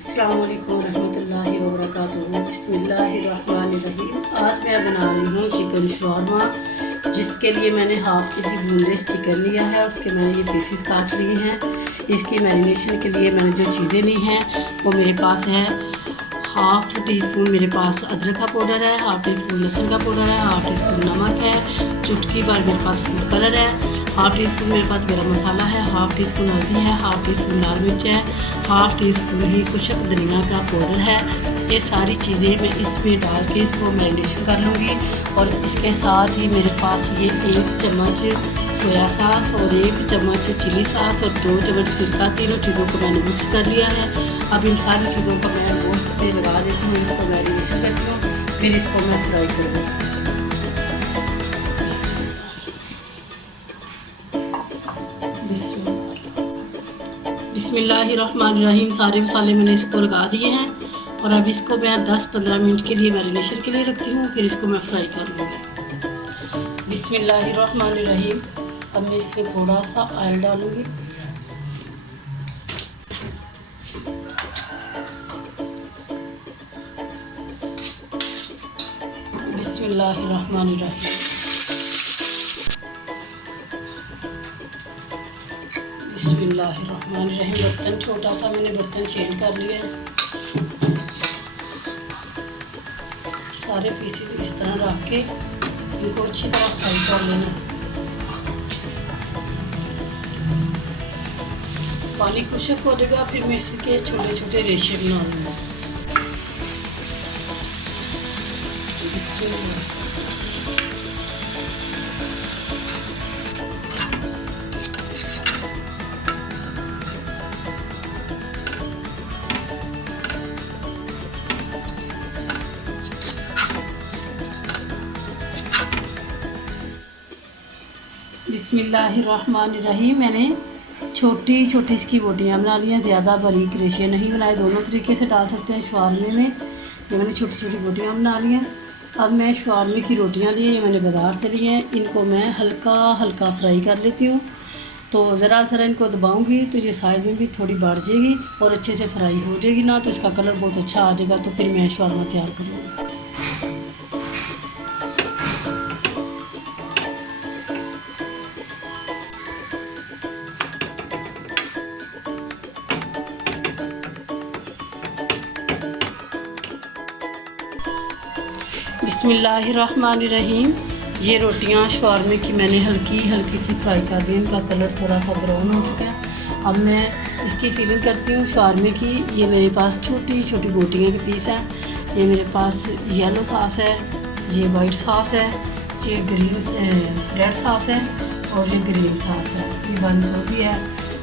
अस्सलाम वालेकुम रहमतुल्लाहि व बरकातुहू। बिस्मिल्लाहिर्रहमानिर्रहीम। आज मैं बना रही हूँ चिकन शौरमा, जिसके लिए मैंने हाफ़ के जी बोनलेस चिकन लिया है। उसके मैंने ये पीसेस काट लिए हैं। इसकी मैरिनेशन के लिए मैंने जो चीज़ें ली हैं वो मेरे पास है। हाफ़ टी स्पून मेरे पास अदरक का पाउडर है, हाफ़ टी स्पून लहसुन का पाउडर है, हाफ़ टी स्पून नमक है, चुटकी भर मेरे पास फूड कलर है, हाफ़ टी स्पून मेरे पास गरम मसाला है, हाफ़ टी स्पून हल्दी है, हाफ़ टी स्पून लाल मिर्च है, हाफ़ टी स्पून ही खुशक धनिया का पाउडर है। ये सारी चीज़ें मैं इसमें डाल के इसको मैरिनेशन कर लूँगी। और इसके साथ ही मेरे पास ये 1 चम्मच सोया सॉस और 1 चम्मच चिली सॉस और 2 चम्मच सिरका, तीनों चीज़ों को मैंने मिक्स कर लिया है। अब इन सारी चीज़ों को मैं रोस्ट पे लगा देती हूँ, इसको मैरिनेशन करती हूँ, फिर इसको मैं फ्राई करूँगी। बिस्मिल्लाहिर्रहमानिर्रहीम। सारे मसाले मैंने इसको लगा दिए हैं और अब इसको मैं 10-15 मिनट के लिए मैरिनेशन के लिए रखती हूँ, फिर इसको मैं फ्राई कर लूँगी। बिस्मिल्लाहिर्रहमानिर्रहीम। अब मैं इसमें थोड़ा सा ऑयल डालूँगी। बिस्मिल्लाहिर्रहमानिर्रहीम। बिस्मिल्लाहिर्रहमानिर्रहीम। बर्तन छोटा था, मैंने बर्तन चेंज कर लिया है। सारे पीसेस इस तरह रख के इनको अच्छी तरह फ्राई कर लेना। पानी खुश्क हो जाएगा, फिर मैं इसके छोटे छोटे रेशे बना लूँगा। बिस्मिल्लाहिर्रहमानिर्रहीम। मैंने छोटी छोटी इसकी बोटियाँ बना ली हैं, ज़्यादा बारीक रेशे नहीं बनाए। दोनों तरीके से डाल सकते हैं शवारमे में। ये मैंने छोटी छोटी बोटियाँ बना ली हैं। अब मैं शवारमे की रोटियाँ ली हैं, ये मैंने बाज़ार से ली हैं। इनको मैं हल्का हल्का फ्राई कर लेती हूँ। तो ज़रा इनको दबाऊँगी तो ये साइज़ में भी थोड़ी बढ़ जाएगी और अच्छे से फ्राई हो जाएगी ना, तो इसका कलर बहुत अच्छा आ जाएगा। तो फिर मैं शवारमा तैयार करूँगी। बिस्मिल्लाहिर्रहमानिर्रहीम। ये रोटियां शवारमे की मैंने हल्की हल्की सी फ्राई कर दी, इनका कलर थोड़ा सा ब्राउन हो चुका है। अब मैं इसकी फीलिंग करती हूँ शवारमे की। ये मेरे पास छोटी छोटी बोटियां के पीस हैं। ये मेरे पास येलो सॉस है, ये वाइट सॉस है, ये ग्रीन रेड सॉस है और ये ग्रीन सॉस है। ये बंद गोभी है,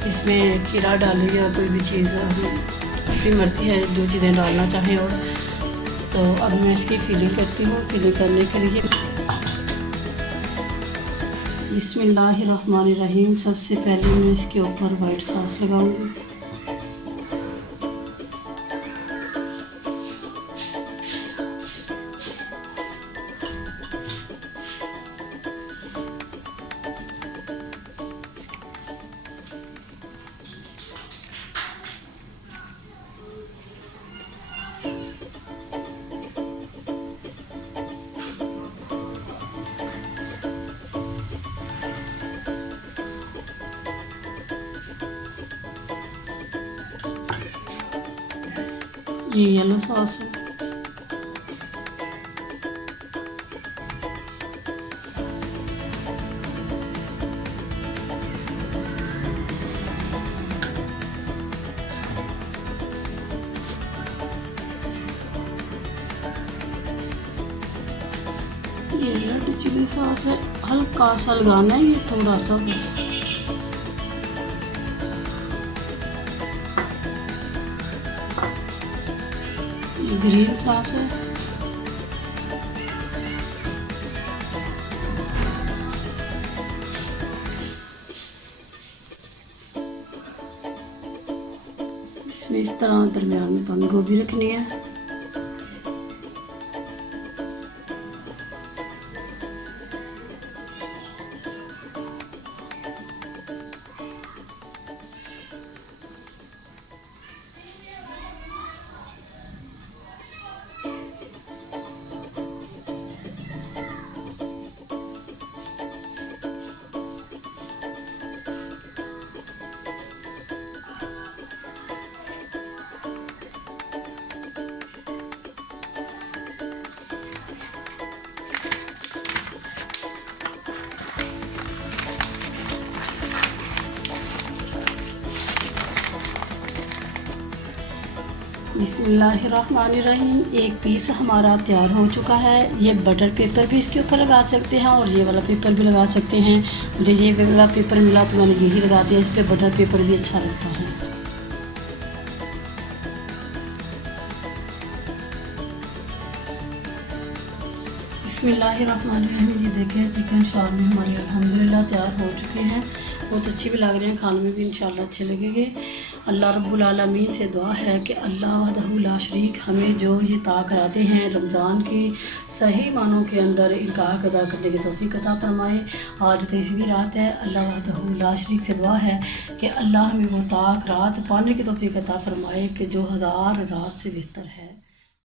इसमें खीरा डाली या कोई भी चीज़ अपनी मर्ज़ी है, जो चीज़ें डालना चाहें। और तो अब मैं इसकी फीलिंग करती हूँ। फीलिंग करने के लिए बिस्मिल्लाहिर्रहमानिर्रहीम। सबसे पहले मैं इसके ऊपर वाइट सॉस लगाऊंगी। ये येलो सॉस है। ये रेड चिली सॉस है, हल्का सा लगाना है, ये थोड़ा सा बस। ये ग्रीन सॉस है। इसमें इस तरह दरमियान में बंद गोभी रखनी है। बिस्मिल्लाहिर्रहमानिर्रहीम। एक पीस हमारा तैयार हो चुका है। ये बटर पेपर भी इसके ऊपर लगा सकते हैं और ये वाला पेपर भी लगा सकते हैं। मुझे ये वाला पेपर मिला तो मैंने यही लगा दिया। इस पर बटर पेपर भी अच्छा लगता है। बिस्मिल्लाहिर्रहमानिर्रहीम। जी देखें, चिकन शॉर्मा हमारे अल्हम्दुलिल्लाह तैयार हो चुके हैं। बहुत अच्छे भी लग रहे हैं, खाने में भी इंशाल्लाह अच्छे लगेंगे। अल्लाह रब्बुल आलमीन से दुआ है कि अल्लाह वहदहू ला शरीक हमें जो ये ताक़ कराते हैं रमज़ान की सही मानों के अंदर इनका हक़ अदा करने की तौफ़ीक़ अता फ़रमाए। आज 23वीं रात है। अल्लाह वहदहू ला शरीक से दुआ है कि अल्लाह हमें वो ताक़ रात पाने की तौफ़ीक़ अता फ़रमाए कि जो 1000 रात से बेहतर है।